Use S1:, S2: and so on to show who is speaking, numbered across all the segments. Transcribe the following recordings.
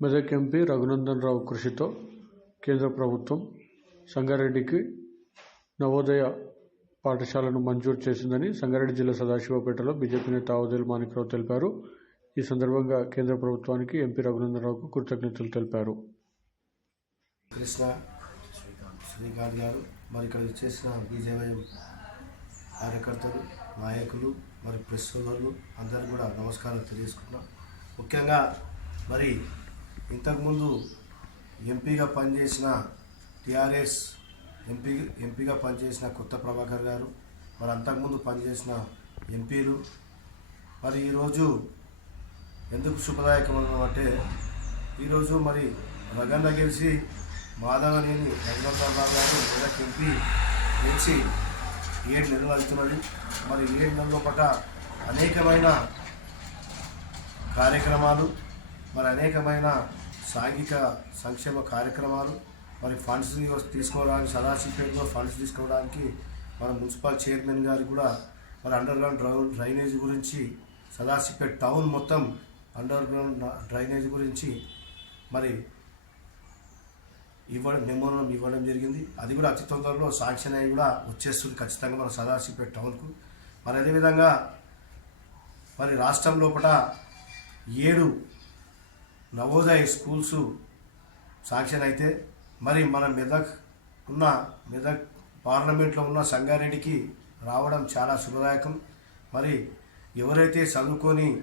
S1: Medak MP Raghunandan Rao కృషితో కేంద్ర ప్రభుత్వం సంగారెడ్డికి నవోదయ పాఠశాలను మంజూరు చేసిందని సంగారెడ్డి జిల్లా సదాశివపేటలో బీజేపీ నేత ఆవుదేలు మాణిక్రావు తెలిపారు. ఈ సందర్భంగా కేంద్ర ప్రభుత్వానికి ఎంపీ రఘునందన్ రావుకు కృతజ్ఞతలు తెలిపారు.
S2: కృష్ణ శ్రీకాంత్ గారు మరి ఇక్కడ చేసిన బీజేపీ కార్యకర్తలు నాయకులు మరి ప్రెస్ సోదరులు అందరూ కూడా నమస్కారం తెలియజేసుకున్నాం ముఖ్యంగా మరి ఇంతకుముందు ఎంపీగా పనిచేసిన టీఆర్ఎస్ ఎంపీ ఎంపీగా పనిచేసిన కొత్త ప్రభాకర్ గారు మరి అంతకుముందు పనిచేసిన ఎంపీలు. మరి ఈరోజు ఎందుకు శుభదాయకం అంటే ఈరోజు మరి రగన్న గెలిచి మాధవనేని రఘునందనరావు గారు మెదక్ ఎంపీ గెలిచి ఏడు నెలలు అవుతున్నది. మరి ఏడు నెలల పట అనేకమైన కార్యక్రమాలు మరి అనేకమైన సాంఘిక సంక్షేమ కార్యక్రమాలు మరి ఫండ్స్ తీసుకోవడానికి సదాశివపేటలో ఫండ్స్ తీసుకోవడానికి మన మున్సిపల్ చైర్మన్ గారు కూడా మరి అండర్ గ్రౌండ్ డ్రైనేజ్ గురించి సదాశివపేట టౌన్ మొత్తం అండర్ గ్రౌండ్ డ్రైనేజ్ గురించి మరి ఇవ్వడం మెమోరం ఇవ్వడం జరిగింది. అది కూడా అతి తొందరలో సాంక్షన్ అయి కూడా వచ్చేస్తుంది ఖచ్చితంగా మన సదాశివపేట టౌన్కు మరి అదేవిధంగా మరి రాష్ట్రం లోపల ఏడు నవోదయ స్కూల్స్ శాంక్షన్ అయితే మరి మన మెదక్ ఉన్న మెదక్ పార్లమెంట్లో ఉన్న సంగారెడ్డికి రావడం చాలా శుభదాయకం. మరి ఎవరైతే చదువుకొని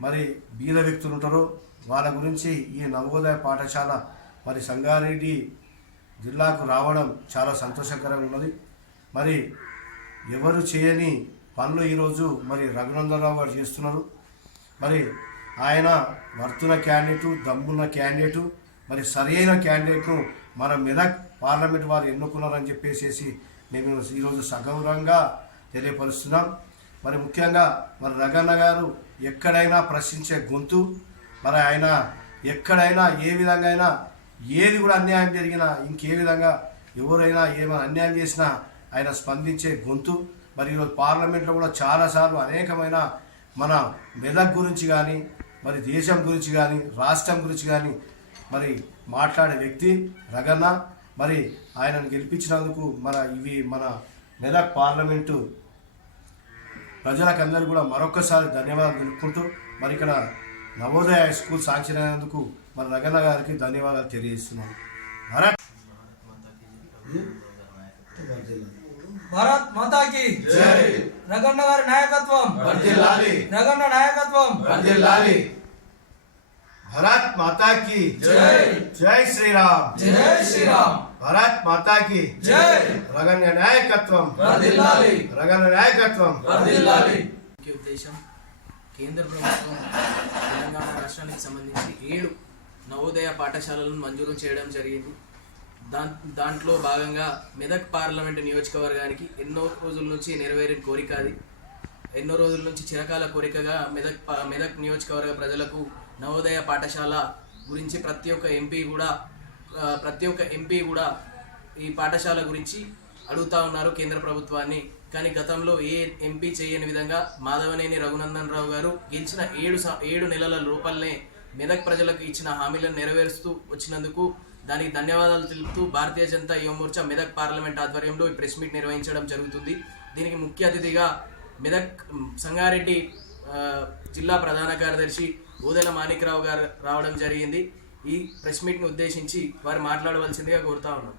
S2: మరి బీద వ్యక్తులు ఉంటారో వాళ్ళ గురించి ఈ నవోదయ పాఠశాల మరి సంగారెడ్డి జిల్లాకు రావడం చాలా సంతోషకరంగా ఉన్నది. మరి ఎవరు చేయని పనులు ఈరోజు మరి రఘునందరావు గారు చేస్తున్నారు. మరి ఆయన వర్తుల క్యాండిడేటు దమ్మున్న క్యాండిడేటు మరి సరైన క్యాండిడేట్ను మన మెదక్ పార్లమెంట్ వారు ఎన్నుకున్నారని చెప్పేసి నేను ఈరోజు సగౌరవంగా తెలియపరుస్తున్నాం. మరి ముఖ్యంగా మరి రగన్న గారు ఎక్కడైనా ప్రశ్నించే గొంతు మరి ఆయన ఎక్కడైనా ఏ విధంగా అయినా ఏది కూడా అన్యాయం జరిగినా ఇంకే విధంగా ఎవరైనా ఏమైనా అన్యాయం చేసినా ఆయన స్పందించే గొంతు. మరి ఈరోజు పార్లమెంట్లో కూడా చాలాసార్లు అనేకమైన మన మెదక్ గురించి కానీ మరి దేశం గురించి కానీ రాష్ట్రం గురించి కానీ మరి మాట్లాడే వ్యక్తి రగన్న. మరి ఆయనను గెలిపించినందుకు మన ఇవి మన మెదక్ పార్లమెంటు ప్రజలకందరూ కూడా మరొకసారి ధన్యవాదాలు తెలుపుకుంటూ మరి ఇక్కడ నవోదయ స్కూల్ శాంక్షన్ అయినందుకు మన రగన్న గారికి ధన్యవాదాలు తెలియజేస్తున్నాను భరత్
S3: భారత్ మాతాకి రగన్న గారి నాయకత్వం. రగన్న నాయకత్వం.
S2: భారత్ మాతా की
S3: జై.
S2: జై శ్రీరామ్.
S3: జై శ్రీరామ్.
S2: భారత్ మాతా की
S3: జై.
S2: రగన్న నాయకత్వం. రగన్న నాయకత్వం.
S4: ముఖ్య ఉద్దేశం కేంద్ర ప్రభుత్వం తెలంగాణ రాష్ట్రానికి సంబంధించి ఏడు నవోదయ పాఠశాలలను మంజూరు చేయడం జరిగింది. దాంట్లో భాగంగా మెదక్ పార్లమెంట్ నియోజకవర్గానికి ఎన్నో రోజుల నుంచి నెరవేరిన కోరిక అది. ఎన్నో రోజుల నుంచి చిరకాల కోరికగా మెదక్ మెదక్ నియోజకవర్గ ప్రజలకు నవోదయ పాఠశాల గురించి ప్రతి ఒక్క ఎంపీ కూడా ప్రతి ఒక్క ఎంపీ కూడా ఈ పాఠశాల గురించి అడుగుతా ఉన్నారు కేంద్ర ప్రభుత్వాన్ని. కానీ గతంలో ఏ ఎంపీ చేయని విధంగా మాధవనేని రఘునందన్ రావు గారు గెలిచిన ఏడు ఏడు నెలల లోపలనే మెదక్ ప్రజలకు ఇచ్చిన హామీలను నెరవేరుస్తూ వచ్చినందుకు దానికి ధన్యవాదాలు తెలుపుతూ భారతీయ జనతా యువమోర్చా మెదక్ పార్లమెంట్ ఆధ్వర్యంలో ఈ ప్రెస్ మీట్ నిర్వహించడం జరుగుతుంది. దీనికి ముఖ్య అతిథిగా మెదక్ సంగారెడ్డి జిల్లా ప్రధాన కార్యదర్శి ఊదల మాణిక్రావు గారు రావడం జరిగింది. ఈ ప్రెస్ మీట్ని ఉద్దేశించి వారు మాట్లాడవలసిందిగా కోరుతా ఉన్నాం.